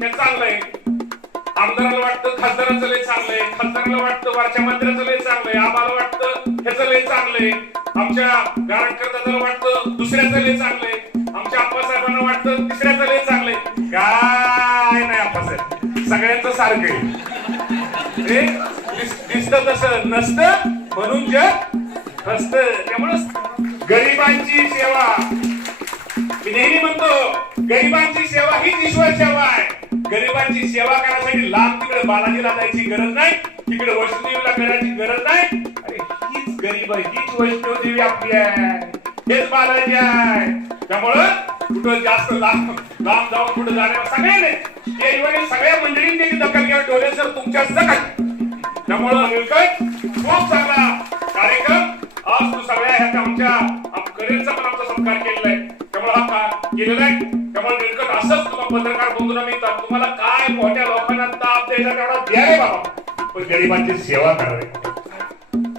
ते चांगलं आहे आमदाराला वाटतं खासदाराचं लय चांगलंय. खासदाराला वाटतं वरच्या मंत्र्याचं लय चांगलंय. आम्हाला वाटतं ह्याचं लय चांगलंय. आमच्या गारटकर दादाला वाटतं दुसऱ्याचं लय चांगलंय. आमच्या आप्पासाहेबांना वाटतं तिसऱ्याचं लय चांगलंय. काय नाही आप्पासाहेब. सगळ्यांचं सारखं आहे. म्हणजे हे दिसत तसं नसतं म्हणून जग नसत. त्यामुळं गरिबांची सेवा. मी नेहमी म्हणतो गरिबांची सेवा हीच ईश्वर सेवा आहे. गरिबांची सेवा करण्यासाठी लांब तिकडे बालाजीला जायची गरज नाही तिकडे वैष्णोदेवीला करायची गरज नाही. अरे हीच गरीब आहे हीच वैष्णोदेवी आपली आहे. हेच बालाजी आहे. त्यामुळं कुठं जास्त लांब लांब जाऊन कुठं जाण्यावर सगळ्याने केळीवरील सगळ्या मंडळींनी त्याची दखल घ्या डोळे सर तुमच्या सगळ्या त्यामुळं निळकंठ खूप चांगला कार्यक्रम. आज तू सगळ्या ह्या आमच्या करेलचा पण आमचा सत्कार केलेला आहे. त्यामुळे हा केलेला आहे. त्यामुळे निळकंठ असंच तुम्हाला पत्रकार बंधूंना मी तुम्हाला काय मोठ्या लोकांना ताप द्यायचा तेवढा द्या रे बाबा. पण गरिबांची सेवा करावे.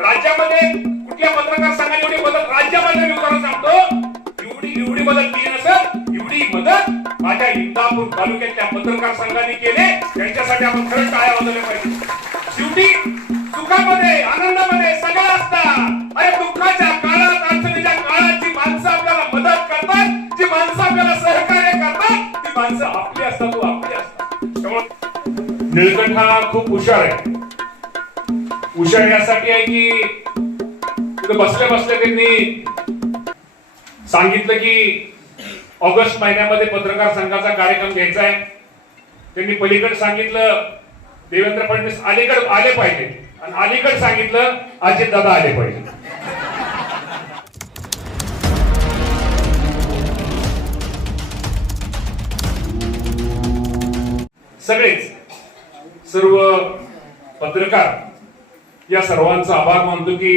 राज्यामध्ये कुठल्या पत्रकार संघाने एवढी मदत राज्यामध्ये मी उदाहरण सांगतो एवढी एवढी मदत दिली नसेल एवढी मदत माझ्या इंदापूर तालुक्यातल्या पत्रकार संघाने केले. त्यांच्यासाठी आपण खरंच टाळ्या वाजवल्या पाहिजे? शेवटी सुखामध्ये आनंदामध्ये सगळं असतात. अरे दुःखाच्या काळात अडचणीच्या काळात जी माणसं आपल्याला मदत करतात जी माणसं आपल्याला सहकार्य माणसं आपली असतात व आपली असतात. त्यामुळे निळकंठ हा खूप हुशार आहे. हुशार यासाठी आहे की तिथं बसल्या बसल्या त्यांनी सांगितलं की ऑगस्ट महिन्यामध्ये पत्रकार संघाचा कार्यक्रम घ्यायचा आहे. त्यांनी पलीकडे सांगितलं देवेंद्र फडणवीस अलीकडे आले पाहिजे. आणि अलीकडे सांगितलं अजित दादा आले पाहिजे. सगळेच सर्व पत्रकार या सर्वांचा आभार मानतो की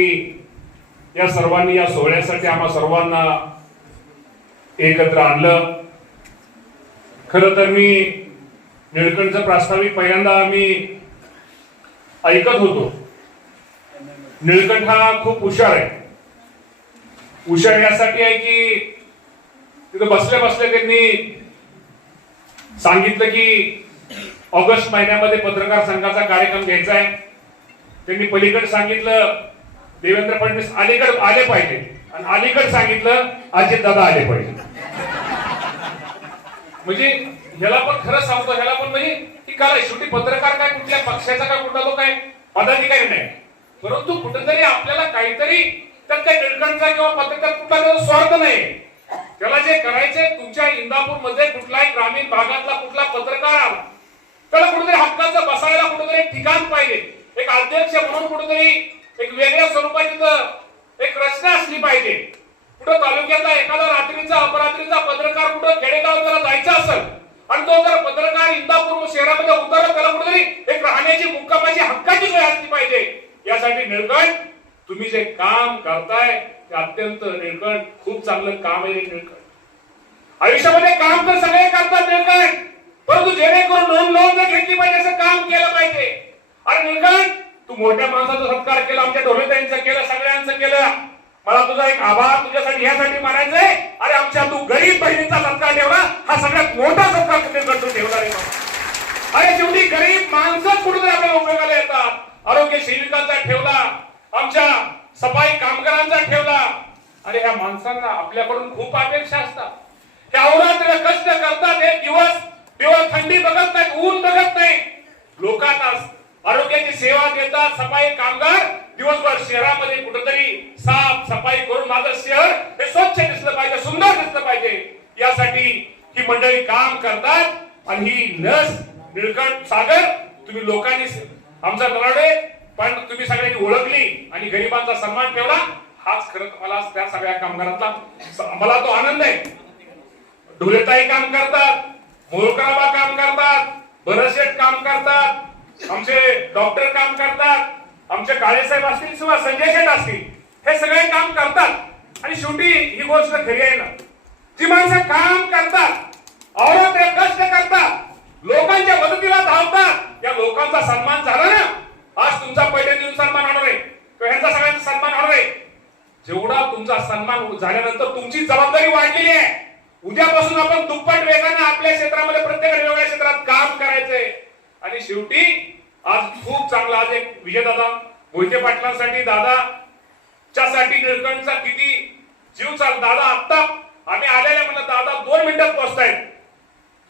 या सर्वांनी या सोहळ्यासाठी आम्हा सर्वांना एकत्र आणलं. खर तर मी निळकंठचं प्रास्ताविक पहिल्यांदा आम्ही ऐकत होतो. निळकंठ हा खूप हुशार आहे. हुशार यासाठी आहे की तिथं बसल्या बसल्या त्यांनी सांगितलं की ऑगस्ट महिन्यामध्ये पत्रकार संघाचा कार्यक्रम घ्यायचा आहे. त्यांनी पलीकडे सांगितलं देवेंद्र फडणवीस अलीकडे आले पाहिजे. आणि अलीकडे सांगितलं अजित दादा आले पाहिजे. म्हणजे ह्याला पण खरं सांगतो ह्याला पण म्हणजे की काय शेवटी पत्रकार काय कुठल्या पक्षाचा काय कुठला तो काय पदाधिकारी नाही. परंतु कुठेतरी आपल्याला काहीतरी त्यात काही निळकंठचा किंवा पत्रकार कुठला त्याचा स्वार्थ नाही. त्याला जे करायचंय तुमच्या इंदापूरमध्ये कुठलाही ग्रामीण भागातला कुठला पत्रकार त्याला कुठेतरी हक्काचं बसायला कुठेतरी एक ठिकाण पाहिजे. एक अध्यक्ष म्हणून कुठेतरी एक वेगळ्या स्वरूपाची एक रचना असली पाहिजे. कुठं तालुक्यातला एखादा रात्रीचा अपरात्रीचा पत्रकार कुठं खेडेगाव जरा जायचा असेल आणि तो जर पत्रकार इंदापूर शहरामध्ये उतरला त्याला कुठेतरी एक राहण्याची मुक्कामाची हक्काची सोय असली पाहिजे. यासाठी निळकंठ तुम्ही जे काम करताय ते अत्यंत निळकंठ खूप चांगलं काम आहे निळकंठ आयुष्यामध्ये काम तर सगळे करतात निळकंठ परंतु जेणेकरून नोंद नोंद जर घेतली पाहिजे असं काम केलं पाहिजे. अरे निळकंठ तू मोठ्या माणसाचा सत्कार केला आमच्या ढोलेताईंचं केलं सगळ्यांचं केलं. मला तुझा एक आभार तुझ्यासाठी ह्यासाठी मानायचंय अरे आमच्या तू गरीब बहिणीचा सत्कार ठेवला हा सगळ्यात मोठा सत्कार कुठे ठेवला रे अरे शेवटी गरीब माणसं कुठेतरी आपल्या उपयोगाला येतात. आरोग्य सेविकांचा ठेवला आमच्या सफाई कामगारांचा ठेवला. अरे ह्या माणसांना आपल्याकडून खूप अपेक्षा असतात. त्या अहोरात्र कष्ट करतात हे दिवस तेव्हा थंडी बघत नाही ऊन बघत नाही. लोकांना आरोग्याची सेवा देतात सफाई कामगार दिवसभर शहरामध्ये कुठेतरी साफ सफाई करून माझं शहर हे स्वच्छ दिसलं पाहिजे सुंदर दिसलं पाहिजे. यासाठी ही मंडळी काम करतात आणि ही लस निळकंठ सागर तुम्ही लोकांनी आमचा नराडे पण तुम्ही सगळ्यांनी ओळखली आणि गरिबांचा सन्मान ठेवला. हाच खरं मला त्या सगळ्या कामगारांचा मला तो आनंद आहे. ढोलेताही काम करतात. मोरकराबा काम करतात भरतशेठ काम करतात आमचे डॉक्टर काम करतात आमचे काळेसाहेब असतील किंवा संजय शेठ असतील हे सगळे काम करतात. आणि शेवटी ही गोष्ट खरी आहे ना जी माणसं काम करतात औरत कष्ट करतात लोकांच्या मदतीला धावतात या लोकांचा सन्मान झाला ना आज तुमचा पहिल्या दिवस सन्मान होणार आहे. ह्यांचा सगळ्यांचा सन्मान होणार आहे. जेवढा तुमचा सन्मान झाल्यानंतर तुमची जबाबदारी वाढलेली आहे. उद्यापासून आपण दुप्पट वेगाने आपल्या क्षेत्रामध्ये प्रत्येक वेगवेगळ्या क्षेत्रात काम करायचंय. आणि शेवटी आज खूप चांगला आज एक विजयदादा मोहिते पाटलांसाठी दादा च्यासाठी निळकंठचा किती जीव चाल दादा आत्ता आम्ही आलेले म्हणलं दादा दोन मिनिटात पोहोचतायत.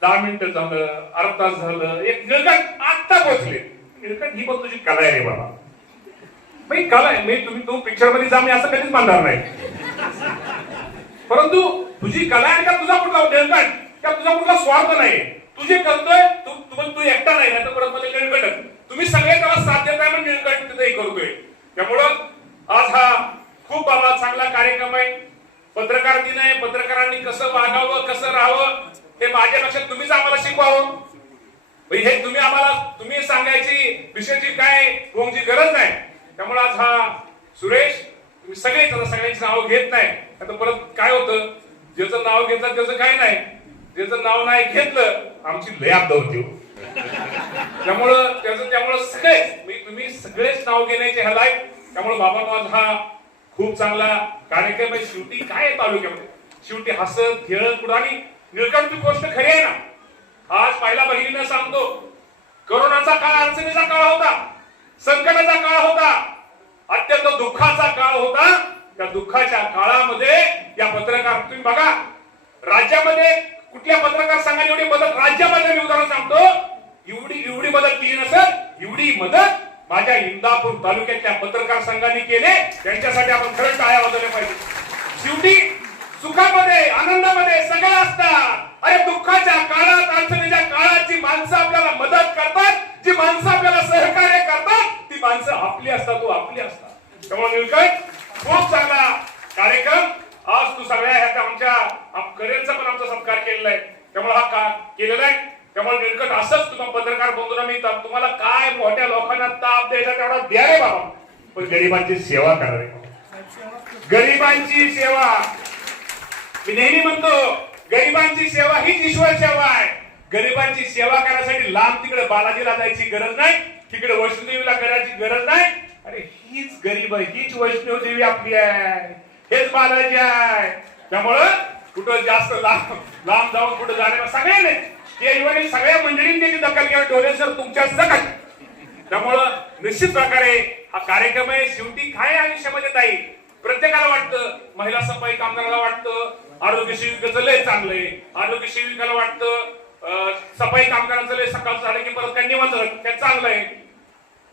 दहा मिनिटं झालं अर्धा तास झालं एक निळकंठ आत्ता पोहोचले. निळकंठ ही पण तुझी कला आहे रे बाबा. नाही कला आहे मी तुम्ही तू पिक्चरमध्ये जा मी असं कधीच मानणार नाही. परंतु तुझी कला आहे का तुझा कुठला निळकंठ का तुझा कुठला स्वार्थ नाही? तू जे करतोय तू तू एकटा नाही तर परत मध्ये निळकंठ. तुम्ही सगळे त्याला साथ देताय म्हणून निळकंठ तिथे करतोय? त्यामुळं आज हा खूप आम्हाला चांगला कार्यक्रम आहे. पत्रकार दिन आहे. पत्रकारांनी कसं वागावं कसं राहावं हे माझ्यापेक्षा तुम्हीच आम्हाला शिकवावं. हे तुम्ही आम्हाला तुम्ही सांगायची विषयाची काय रोंगची गरज नाही. त्यामुळे आज हा सुरेश तुम्ही सगळे सगळ्यांची नावं घेत नाही. आता परत होतं. ज्याचं नाव घेतलं त्याचं काय नाही. ज्याचं नाव नाही घेतलं आमची लय आपदा होती हो. त्यामुळं त्याचं त्यामुळं सगळेच मी तुम्ही सगळेच नाव घेण्याचे ह्याला आहे त्यामुळे बाबा आज हा खूप चांगला कार्यक्रम आहे. शेवटी काय तालुक्यामध्ये? शेवटी हसत खेळत पुढं आणि निळकंठ गोष्ट खरी आहे ना? आज पहिला बहिणीनं सांगतो करोनाचा काळ अडचणीचा काळ होता. संकटाचा काळ होता. अत्यंत दुःखाचा काळ होता. त्या दुःखाच्या काळामध्ये या पत्रकार तुम्ही बघा राज्यामध्ये कुठल्या पत्रकार संघाने एवढी मदत राज्यामध्ये मी उदाहरण सांगतो एवढी एवढी मदत केली नसेल एवढी मदत माझ्या इंदापूर तालुक्यातल्या पत्रकार संघाने केले त्यांच्यासाठी आपण खरंच टाळ्या वाजवल्या पाहिजे. शेवटी सुखामध्ये आनंदामध्ये सगळे असतात. अरे दुःखाच्या काळात अडचणीच्या काळात जी माणसं आपल्याला मदत करतात जी माणसं आपल्याला सहकार्य करतात ती माणसं आपली असतात तो आपली असतात. त्यामुळे निलकंठ खूप चांगला कार्यक्रम आज तू सगळ्या ह्या आमच्या आप- करेलचा पण आमचा सत्कार केलेला आहे त्यामुळे हा का केलेला आहे त्यामुळे निलकंठ असंच तुम्हाला पत्रकार बंधूंना मी ता- तुम्हाला काय मोठ्या लोकांना ताप द्यायचा तेवढा द्या रे बाबा पण गरिबांची सेवा करावी. गरिबांची सेवा. मी नेहमी म्हणतो गरिबांची सेवा हीच ईश्वर सेवा आहे. गरिबांची सेवा करण्यासाठी लांब तिकडे बालाजीला जायची गरज नाही तिकडे वैष्णोदेवीला करायची गरज नाही. अरे हीच गरीब आहे हीच वैष्णव देवी आपली आहे. हेच बालाजी आहे. त्यामुळं कुठं जास्त लांब लांब जाऊन कुठं जाण्याला सगळ्यांनी केजवानी सगळ्या मंडळींनी दखल घ्यावी. डोनेशन तुमच्या सगळ्या त्यामुळं निश्चित प्रकारे हा कार्यक्रम आहे. शेवटी काय आयुष्यामध्ये ताई? प्रत्येकाला वाटतं महिला सफाई कामगाराला वाटतं आरोग्य सेविकेचं लय चांगलंय आरोग्य सेविकाला वाटतं अं, सफाई कामगारांचं लय सकाळ झालं की परत त्यांनी वाजलं ते चांगलं आहे.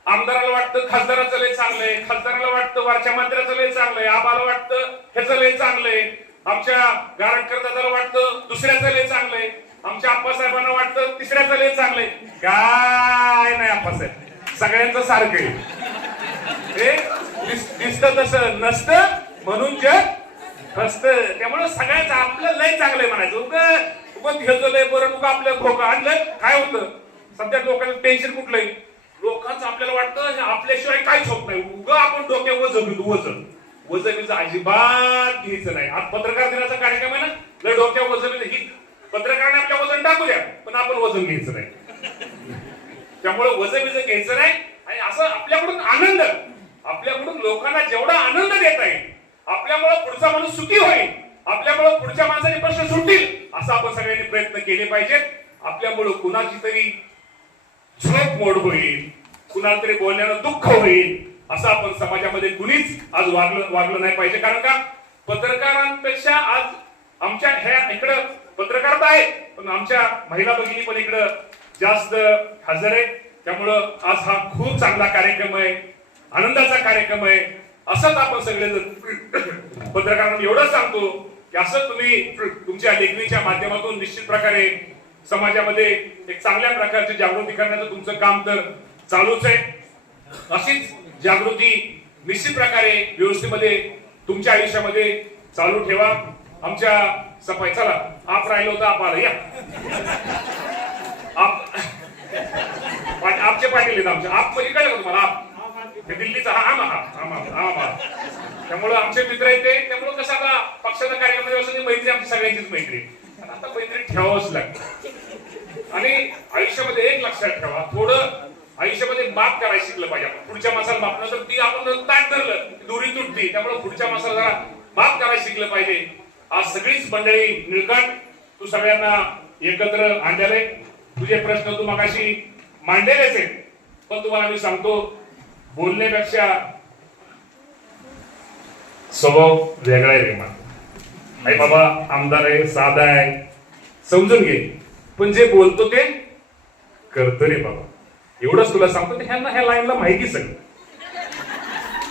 आमदाराला वाटतं खासदाराचं लय चांगलंय खासदाराला वाटतं वरच्या मंत्र्याचं लय चांगलंय आबाला वाटतं ह्याचं लय चांगलंय आमच्या गारटकर दादाला वाटतं दुसऱ्याचं लय चांगलंय आमच्या आप्पासाहेबांना वाटतं तिसऱ्याचं लय चांगलंय काय नाही आप्पासाहेब. सगळ्यांचं सारखं आहे. हे तसं नसतं म्हणून जग असतं त्यामुळे सगळ्याच आपलं लय चांगलंय म्हणायचं. उग उगं लय बरं उगा आपलं खोकं आणलं काय होतं? सध्या लोकांना टेन्शन कुठलंय? लोकांचं आपल्याला वाटतं आपल्याशिवाय काहीच होत नाही. उगं आपण डोक्या वजन वजन. वजन अजिबात घ्यायचं नाही. आज पत्रकार दिनाचा कार्यक्रम आहे ना? लय डोक्यावर वजन ही पत्रकाराने आपल्या वजन टाकू द्या पण आपण वजन घ्यायचं नाही. त्यामुळे वजन बिजन घ्यायचं नाही आणि असं आपल्याकडून आनंद. आपल्याकडून लोकांना जेवढा आनंद देता येईल आपल्यामुळे पुढचा माणूस सुखी होईल आपल्यामुळे पुढच्या माणसाचे प्रश्न सुटतील असं आपण सगळ्यांनी प्रयत्न केले पाहिजेत. आपल्यामुळे कुणाची तरी झोप मोड होईल कुणाला तरी बोलण्यानं दुःख होईल असं आपण समाजामध्ये कुणीच आज वागलं वागलं नाही पाहिजे. कारण का? पत्रकारांपेक्षा आज आमच्या ह्या इकडं पत्रकार तर आहेत पण आमच्या महिला भगिनी पण इकडं जास्त हजर आहे. त्यामुळं आज हा खूप चांगला कार्यक्रम आहे. आनंदाचा कार्यक्रम आहे. असंच आपण सगळेजण पत्रकारांना एवढंच सांगतो की असं तुम्ही तुमच्या लेखणीच्या माध्यमातून निश्चित प्रकारे समाजामध्ये एक चांगल्या प्रकारची जागृती करण्याचं तुमचं काम तर चालूच आहे. अशीच जागृती निश्चित प्रकारे व्यवस्थेमध्ये तुमच्या आयुष्यामध्ये चालू ठेवा. आमच्या सफाई चला आप राहिलो होता आप आला या. आपचे पाटील आहेत आमचे आप म्हणजे कळलं का तुम्हाला आप हे हो दिल्लीचा हा आम हा आम आम आम त्यामुळं आमचे मित्र आहेत ते. त्यामुळं कसं आता पक्षाच्या कार्यक्रम असं मैत्री आमची सगळ्यांचीच मैत्री आता मैत्री ठेवावंच लागते आणि आयुष्यामध्ये एक लक्षात ठेवा थोडं आयुष्यामध्ये माप करायला शिकलं पाहिजे आपण. पुढच्या मासाला माप नसलं ती आपण ताट धरलं की दोरी तुटली. त्यामुळे पुढच्या मासाला जरा माफ करायला शिकलं पाहिजे. आज सगळीच मंडळी निळकंठ तू सगळ्यांना एकत्र आणलेले तुझे प्रश्न तू मगाशी मांडलेलेच आहेत. पण तुम्हाला मी सांगतो बोलण्यापेक्षा स्वभाव वेगळा आहे रे आई बाबा आमदार आहे साधा आहे. समजून घे. पण जे बोलतो ते करतो रे बाबा. एवढंच तुला सांगतो ह्यांना ह्या लाईनला माहिती सगळं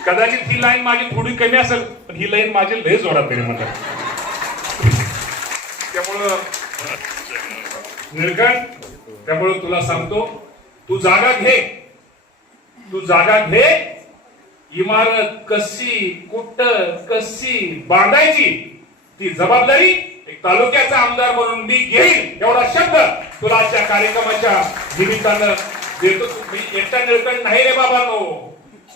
कदाचित ही लाईन माझी थोडी कमी असेल पण ही लाईन माझी लय जोडात तरी म्हणतात त्यामुळं निळकंठ त्यामुळे तुला सांगतो तू जागा घे. तू जागा घे. इमारत कशी कुठ कशी बांधायची ती जबाबदारी एक तालुक्याचा आमदार म्हणून मी घेईल एवढा शब्द तुला आजच्या कार्यक्रमाच्या निमित्तानं देतो. मी एकटा निळकंठ नाही रे बाबांनो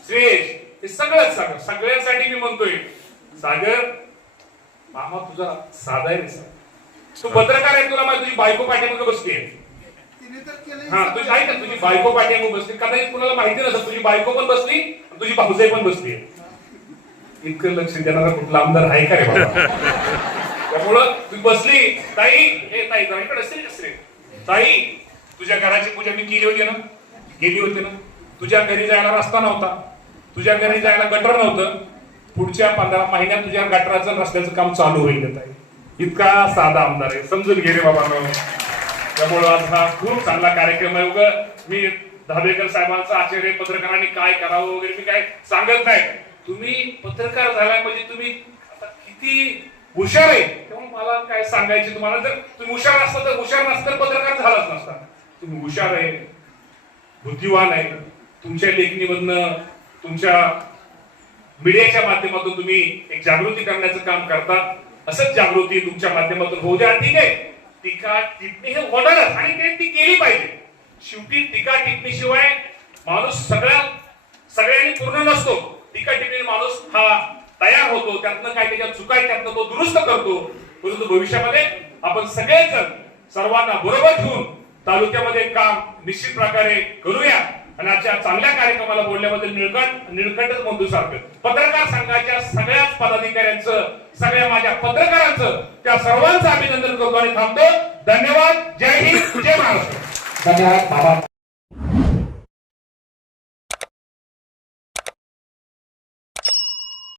श्रेष हे सगळंच सागर सगळ्यांसाठी मी म्हणतोय सागर मामा तुझा साधा आहे रे सागर. तू पत्रकार आहे तुला माहिती तुझी बायको पाठीमागे बसते. हा तुझी आहे ना तुझी बायको पाठीमागे बसते. कदाचित कुणाला माहिती नसत तुझी बायको पण बसली तुझी भाऊजाई पण बसली. इतकं लक्ष देणारा कुठला आमदार आहे का रे बाबा? त्यामुळं तू बसली. ताई हे ताई जरा इकडे असते असते ताई तुझ्या घराची पूजा मी केली होती ना? गेली होती ना? तुझ्या घरी जायला रस्ता नव्हता. तुझ्या घरी जायला गटर नव्हतं. पुढच्या पंधरा महिन्यात तुझ्या गटराचं रस्त्याचं काम चालू होईल ताई. इतका साधा आमदार आहे. समजून घे रे बाबा त्यामुळं आज हा खूप चांगला कार्यक्रम आहे. उगं मी धाबेकर साहेबांचा आश्चर्य पत्रकारांनी काय करावं वगैरे मी काय सांगत नाही. तुम्ही पत्रकार झालाय म्हणजे तुम्ही आता किती हुशार आहे. तेव्हा मला काय सांगायचे तुम्हाला? जर तुम्ही हुशार असता तर हुशार नसता तर पत्रकार झालाच नसता. तुम्ही हुशार आहे बुद्धिवान आहे. तुमच्या लेखणीमधनं तुमच्या मीडियाच्या माध्यमातून तुम्ही एक जागृती करण्याचं काम करता. असंच जागृती तुमच्या माध्यमातून होऊ द्या. ठीक आहे टीका टिप्पणी हे होणारच आणि ते ती केली पाहिजे. शेवटी टीका टिप्पणी शिवाय माणूस सगळ्या सगळ्यांनी पूर्ण नसतो. टीका टिप्पणी माणूस हा तयार होतो. त्यातनं काय त्याच्यात चुकाय त्यातनं तो दुरुस्त करतो. परंतु भविष्यामध्ये आपण सगळेजण सर्वांना बरोबर घेऊन तालुक्यामध्ये काम निश्चित प्रकारे करूया. आणि आजच्या चांगल्या कार्यक्रमाला बोलल्याबद्दल निळकंठ निळकंठच बंधू सारखं. पत्रकार संघाच्या सगळ्याच पदाधिकाऱ्यांचं सगळ्या माझ्या पत्रकारांचं त्या सर्वांचं अभिनंदन करतो आणि थांबतो. धन्यवाद. जय हिंद. जय महाराष्ट्र. धन्यवाद. बाबा.